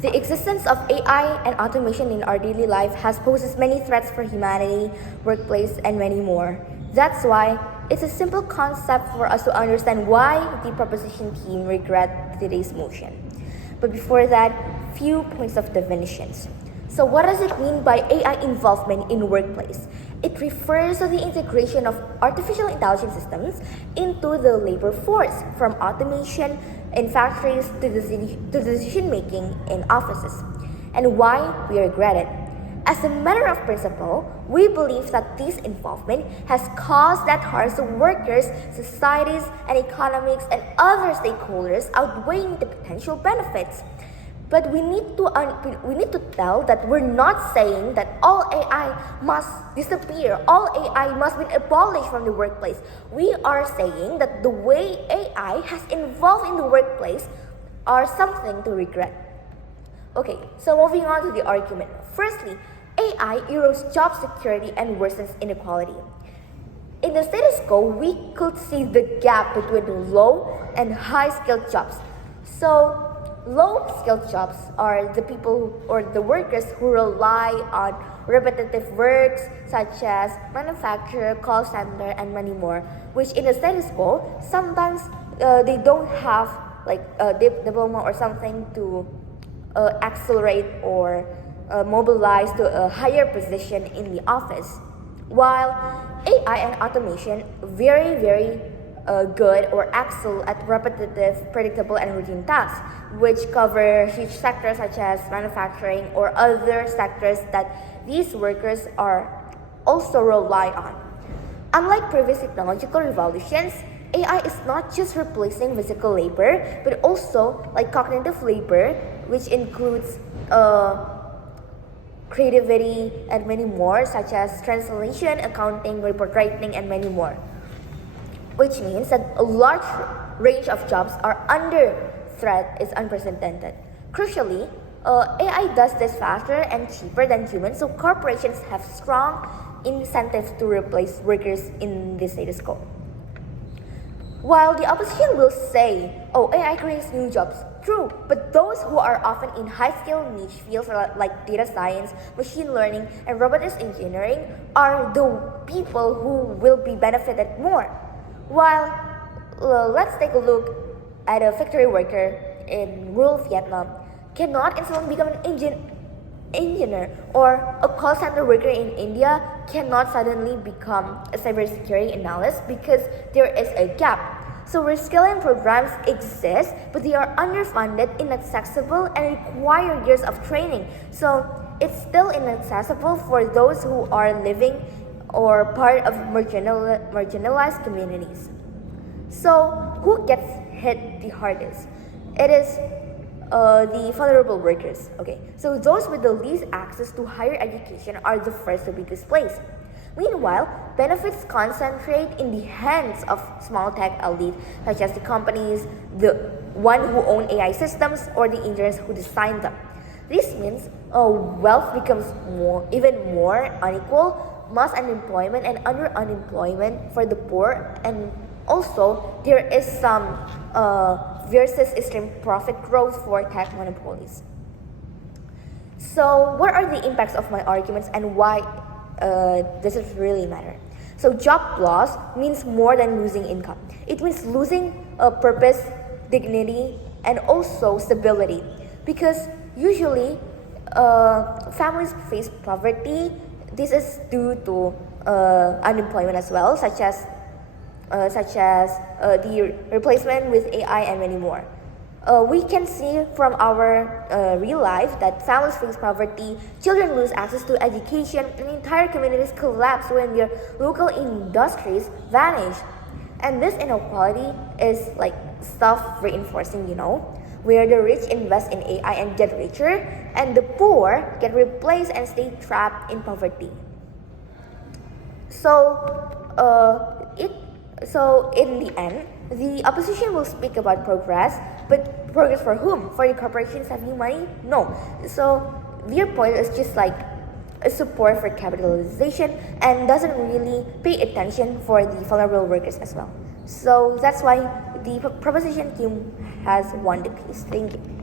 The existence of AI and automation in our daily life has poses many threats for humanity, workplace, and many more. That's why it's a simple concept for us to understand why the proposition team regret today's motion. But before that, few points of definitions. So what does it mean by AI involvement in workplace? It refers to the integration of artificial intelligence systems into the labor force, from automation in factories to decision-making in offices. And why we regret it? As a matter of principle, we believe that this involvement has caused that harms to workers, societies, and economics and other stakeholders outweighing the potential benefits. But we need to tell that we're not saying that all AI must disappear, all AI must be abolished from the workplace. We are saying that the way AI has involved in the workplace are something to regret. Okay, so moving on to the argument. Firstly, AI erodes job security and worsens inequality. In the status quo, we could see the gap between low and high skilled jobs. So low-skilled jobs are the people or the workers who rely on repetitive works such as manufacture, call center, and many more, which in the status quo, sometimes they don't have like a diploma or something to accelerate or mobilize to a higher position in the office. While AI and automation very good or excel at repetitive, predictable, and routine tasks, which cover huge sectors such as manufacturing or other sectors that these workers are also rely on. Unlike previous technological revolutions, AI is not just replacing physical labor, but also like cognitive labor, which includes creativity and many more, such as translation, accounting, report writing, and many more. Which means that a large range of jobs are under threat is unprecedented. Crucially, AI does this faster and cheaper than humans, so corporations have strong incentives to replace workers in the status quo. While the opposition will say, oh, AI creates new jobs, true, but those who are often in high-skill niche fields like data science, machine learning, and robotics engineering are the people who will be benefited more. While let's take a look at a factory worker in rural Vietnam cannot instantly become an engineer, or a call center worker in India cannot suddenly become a cybersecurity analyst because there is a gap. So reskilling programs exist, but they are underfunded, inaccessible, and require years of training. So it's still inaccessible for those who are living or part of marginalized communities. So who gets hit the hardest? It is the vulnerable workers. Okay, so those with the least access to higher education are the first to be displaced. Meanwhile, benefits concentrate in the hands of small tech elite, such as the companies, the one who own AI systems, or the engineers who design them. This means wealth becomes even more unequal, mass unemployment and under-unemployment for the poor, and also there is some versus extreme profit growth for tech monopolies. So what are the impacts of my arguments and why does it really matter? So job loss means more than losing income. It means losing purpose, dignity, and also stability, because usually families face poverty. This is due to unemployment as well, such as the replacement with AI and many more. We can see from our real life that families face poverty, children lose access to education, and entire communities collapse when their local industries vanish. And this inequality is like self-reinforcing, where the rich invest in AI and get richer, and the poor get replaced and stay trapped in poverty. So in the end, the opposition will speak about progress, but progress for whom? For the corporations having money? No. So their point is just like a support for capitalization and doesn't really pay attention for the vulnerable workers as well. So that's why the proposition team has won the case. Thank you.